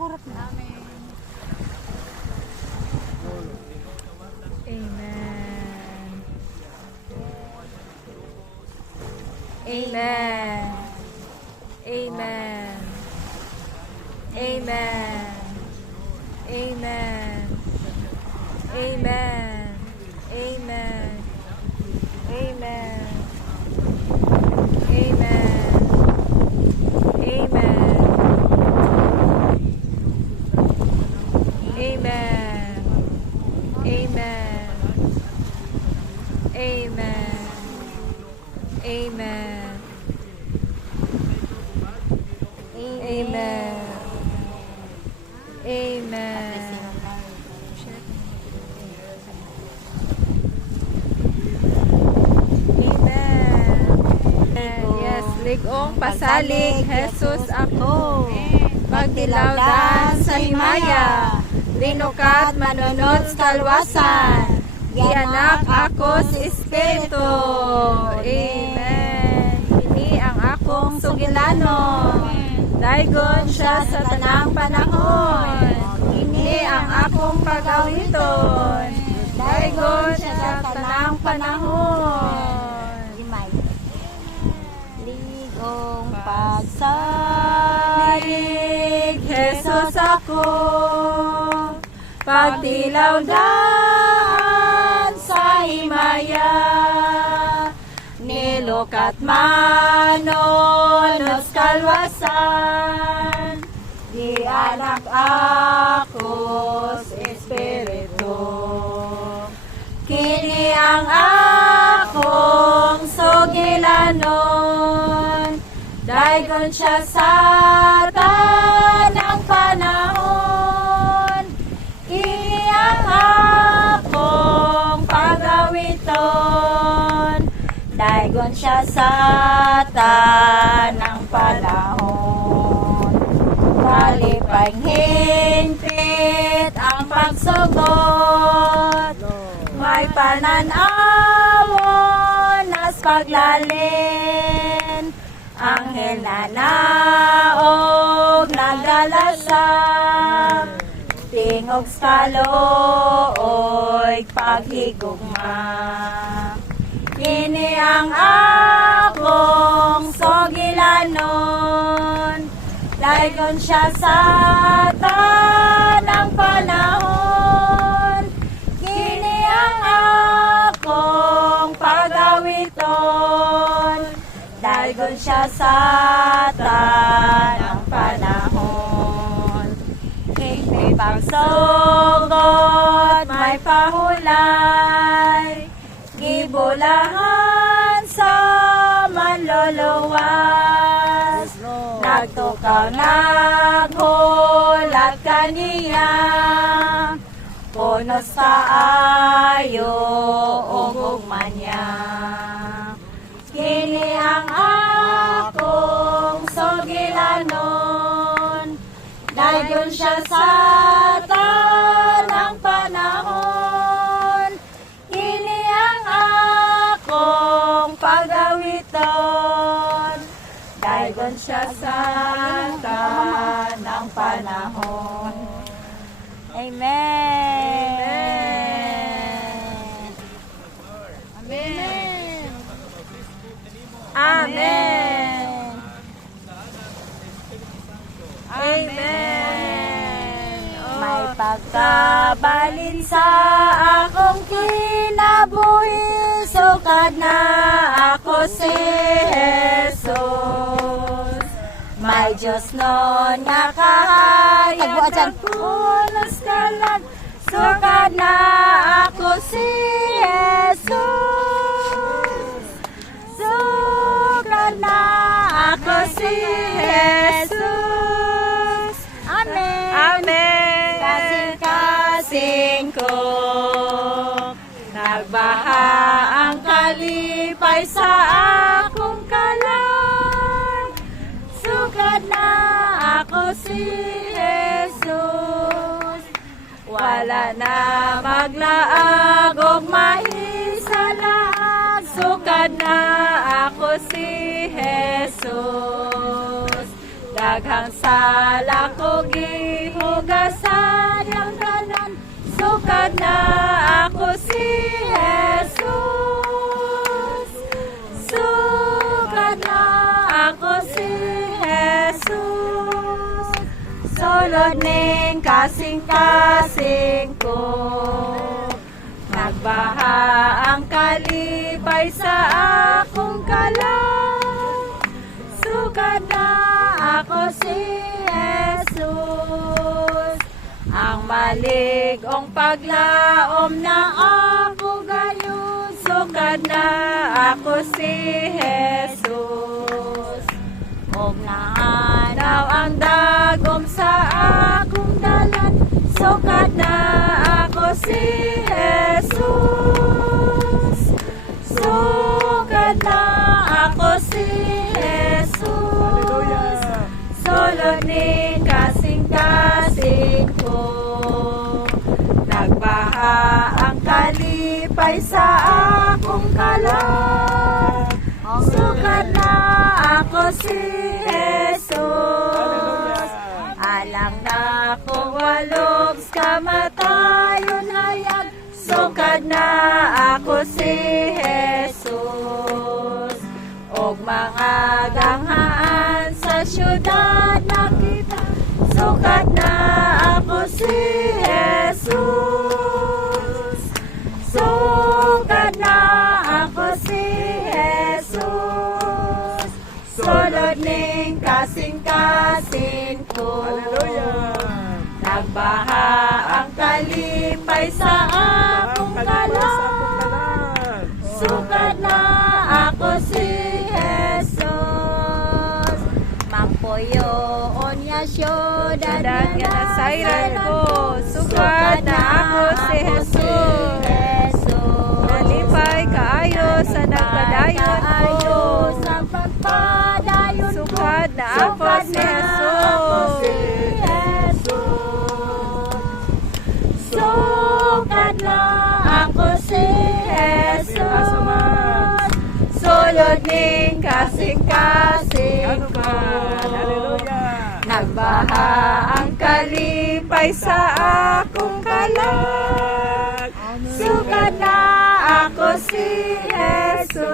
Burat namin. Amen. Amen. Amen. Amen. Amen. Amen. Amen. Amen. Amen. Amen. Amen. Amen. Amen. Amen. Amen. Amen. Yes, ligong pasalig, Jesus ako. Magtilawdan sa himaya, linukat manunod sa kalwasan. Gianak ako sa Espiritu. Amen. Ini ang akong sugilanon. Daygon siya sa tanang panahon. Ini ang akong pagawiton. Daygon siya sa tanang panahon. Ligong pagsalig, Jesus ako. Pagtilawdan sa himaya, nilukat manon sa kalwasan. Di anak ako sa Espiritu. Kini ang akong sugilanon. Daygon siya sa tanang panahon. Kini ang akong pagawiton. Daygon siya sa tanang panahon. Kalipay hingpit ang pagsugot. May pananawon nas paglalin. Anghel na naog nagdalasang. Tingog sa looy paghigugma. Kini ang akong sugilanon. Daygon siya sa tanang panahon. Kini ang akong pagawiton. Daygon siya sa tanang panahon. May pagsugot, may pahulay. Gibulahan sa manluluwas. Nagtukaw naghulat kaniya. Punos kaayo o gugmanya. Kini ang akong sugilanon. Daygon siya sa tanang panahon. Kini ang akong pagawiton. Daygon siya sa tanang panahon. Amen. Amen. Amen. Amen. May pagkabalin sa akong kinabuhi. Sukad na ako si Jesus. May Diyos nun nakahayag pulos kalan. Sukad na ako si Jesus. Sukad na ako si Jesus. Amen. Amen. Kasing-kasing ko. Nagbaha ang kalipay sa akong kalan. Sukad na ako si Jesus. Wala na maglaag o mahisalag. Sukad na ako si Jesus. Daghang sala ko gihapon. ako si Jesus. Sugad na ako si Jesus. Sulod ning kasing-kasing ko. Nagbaha ang kalipay sa akong kalang. Sugad na ako si Jesus. Ang maligong paglaom na ako gayon. Sugad na ako si Jesus. Og naanaw ang dagom sa akong dalan. Sugad na ako si Jesus. Sugad na ako si Jesus. Sulod ning kasing-kasing ko. Nagbaha ang kalipay sa akong kalang. Sugad na ako si Jesus. Alang na kong walog kamatayon hayag. Sugad na ako si Jesus. Og mga ganghaan sa syudad nakita. Sugad na ako si Jesus. Sugad na ako si Jesus. Sulod ning kasing-kasing ko. Nagbaha ang kalipay sa akong kalang. Sugad na ako si Jesus. Mampuyoon niya syudad nga nasayran ko. Sugad na ako si Jesus. Nalipay kaayo sa nagpadayon ko. Sa pagpadayon ko. Sugad na ako si Jesus. Sugad na ako si Jesus. Sulod ning kasing-kasing ko. Nagbaha ang kalipay sa akong kalang. Sugad na ako si Jesus.